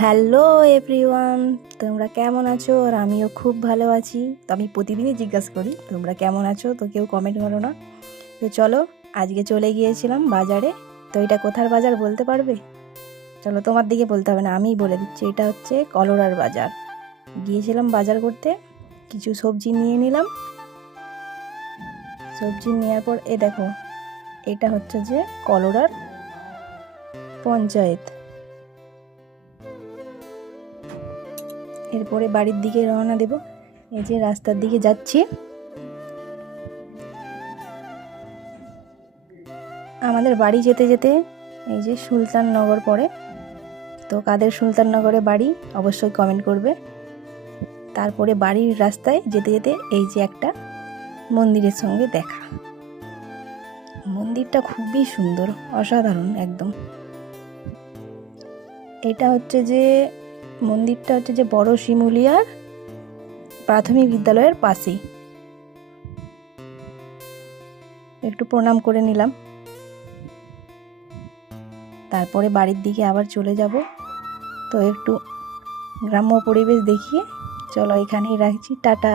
Hello everyone, তোমরা কেমন আছো? আর আমিও খুব ভালো আছি। তো আমি প্রতিদিনই জিজ্ঞাসা করি তোমরা কেমন আছো, তো কেউ কমেন্ট করো না। তো চলো, আজকে চলে গিয়েছিলাম বাজারে। তো এটা কোথার বাজার বলতে পারবে? চলো, তোমার দিকে বলতে হবে না, আমিই বলে দিচ্ছি। এটা হচ্ছে কলোরার বাজার। গিয়েছিলাম বাজার করতে, কিছু সবজি নিয়ে নিলাম। সবজি নেওয়ার পর দেখো, এটা হচ্ছে যে কলোরার পঞ্চায়েত। এরপরে বাড়ির দিকে রওনা দেব। এই যে রাস্তার দিকে যাচ্ছি। আমাদের বাড়ি যেতে যেতে এই যে সুলতাননগর পড়ে। তো কাদের সুলতাননগরে বাড়ি অবশ্যই কমেন্ট করবে। তারপরে বাড়ির রাস্তায় যেতে যেতে এই যে একটা মন্দিরের সঙ্গে দেখা। মন্দিরটা খুবই সুন্দর, অসাধারণ একদম। এটা হচ্ছে যে মন্দিরটা হচ্ছে যে বড় শিমুলিয়ার প্রাথমিক বিদ্যালয়ের পাশেই। একটু প্রণাম করে নিলাম। তারপরে বাড়ির দিকে আবার চলে যাব। তো একটু গ্রাম্য পরিবেশ দেখিয়ে চলো এখানেই রাখছি, টাটা।